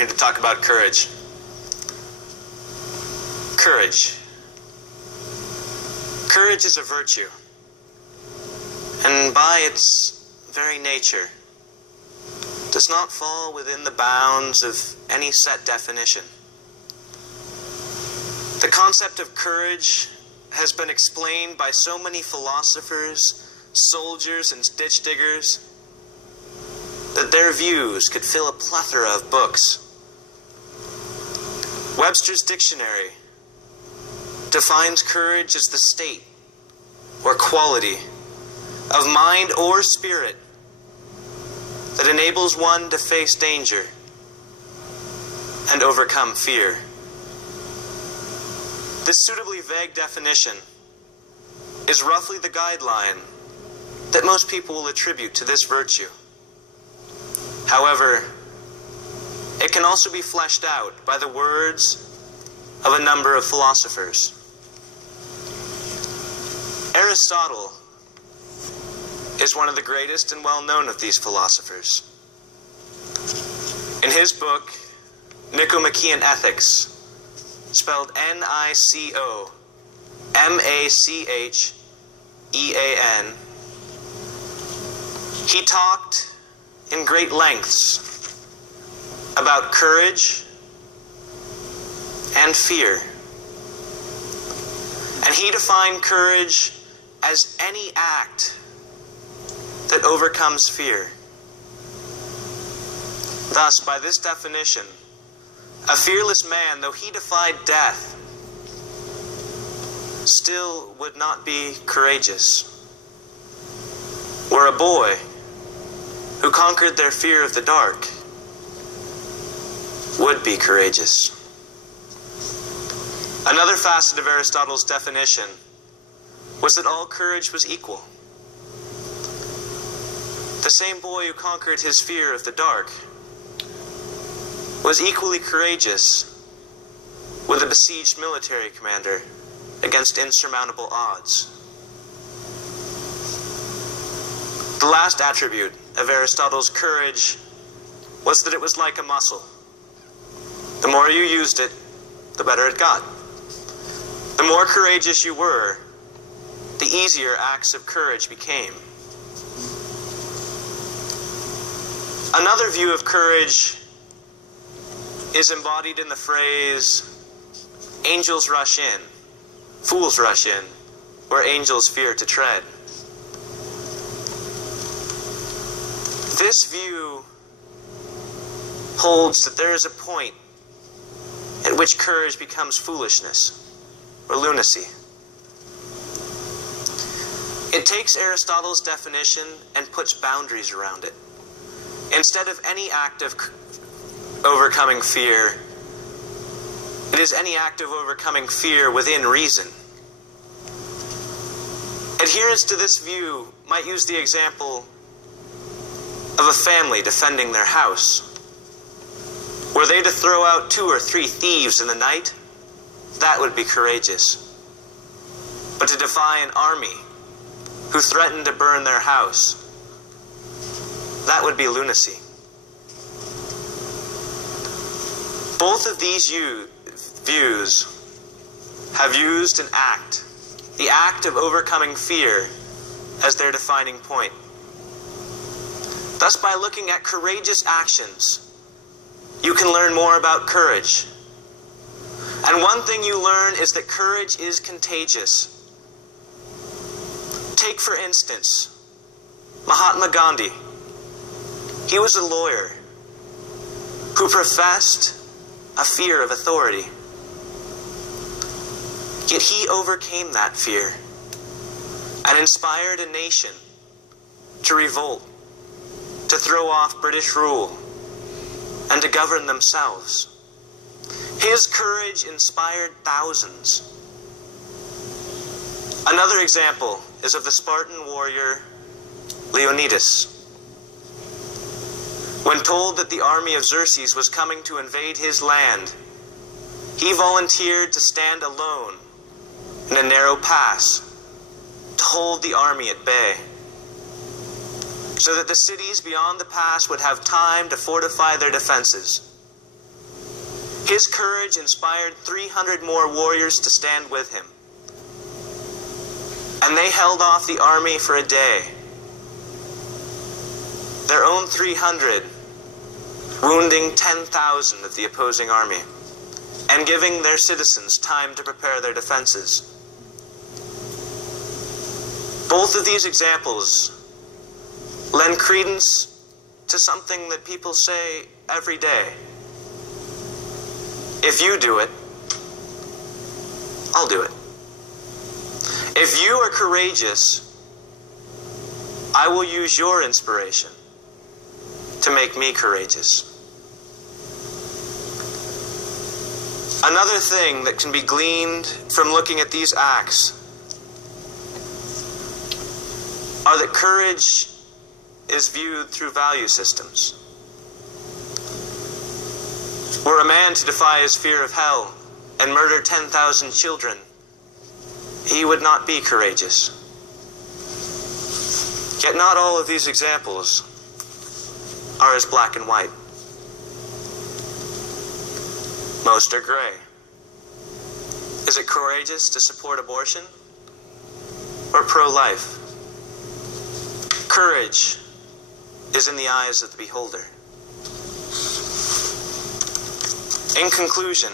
here to talk about courage. Courage. Courage is a virtue, and by its very nature, does not fall within the bounds of any set definition. The concept of courage has been explained by so many philosophers, soldiers, and ditch diggers that their views could fill a plethora of books. Webster's Dictionary defines courage as the state or quality of mind or spirit that enables one to face danger and overcome fear. This suitably vague definition is roughly the guideline that most people will attribute to this virtue. However, it can also be fleshed out by the words of a number of philosophers. Aristotle is one of the greatest and well-known of these philosophers. In his book, Nicomachean Ethics, spelled N-I-C-O-M-A-C-H-E-A-N, he talked in great lengths about courage and fear. And he defined courage as any act that overcomes fear. Thus, by this definition, a fearless man, though he defied death, still would not be courageous. Or a boy who conquered their fear of the dark would be courageous. Another facet of Aristotle's definition was that all courage was equal. The same boy who conquered his fear of the dark was equally courageous with a besieged military commander against insurmountable odds. The last attribute of Aristotle's courage was that it was like a muscle. The more you used it, the better it got. The more courageous you were, the easier acts of courage became. Another view of courage is embodied in the phrase, angels rush in, fools rush in, where angels fear to tread. This view holds that there is a point at which courage becomes foolishness or lunacy. It takes Aristotle's definition and puts boundaries around it. Instead of any act of overcoming fear, it is any act of overcoming fear within reason. Adherents to this view might use the example of a family defending their house. Were they to throw out 2 or 3 thieves in the night, that would be courageous. But to defy an army who threatened to burn their house, that would be lunacy. Both of these views have used an act, the act of overcoming fear, as their defining point. Thus, by looking at courageous actions, you can learn more about courage. And one thing you learn is that courage is contagious. Take, for instance, Mahatma Gandhi. He was a lawyer who professed a fear of authority. Yet he overcame that fear and inspired a nation to revolt, to throw off British rule, and to govern themselves. His courage inspired thousands. Another example is of the Spartan warrior Leonidas. When told that the army of Xerxes was coming to invade his land, he volunteered to stand alone in a narrow pass to hold the army at bay, so that the cities beyond the pass would have time to fortify their defenses. His courage inspired 300 more warriors to stand with him. And they held off the army for a day. Their own 300, wounding 10,000 of the opposing army, and giving their citizens time to prepare their defenses. Both of these examples lend credence to something that people say every day. If you do it, I'll do it. If you are courageous, I will use your inspiration to make me courageous. Another thing that can be gleaned from looking at these acts are that courage is viewed through value systems. Were a man to defy his fear of hell and murder 10,000 children, he would not be courageous. Yet not all of these examples are as black and white. Most are gray. Is it courageous to support abortion or pro-life? Courage is in the eyes of the beholder. In conclusion,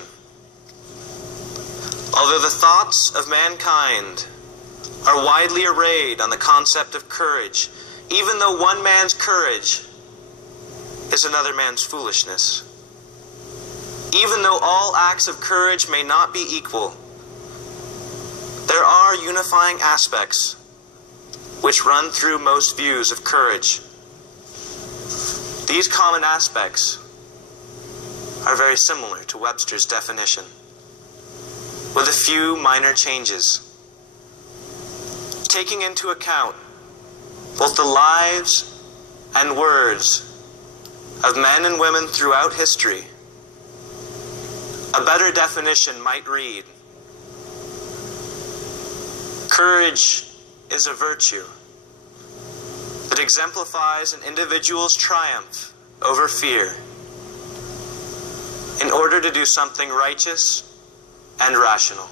although the thoughts of mankind are widely arrayed on the concept of courage, even though one man's courage is another man's foolishness, even though all acts of courage may not be equal, there are unifying aspects which run through most views of courage. These common aspects are very similar to Webster's definition, with a few minor changes, taking into account both the lives and words of men and women throughout history. A better definition might read, courage is a virtue that exemplifies an individual's triumph over fear in order to do something righteous and rational.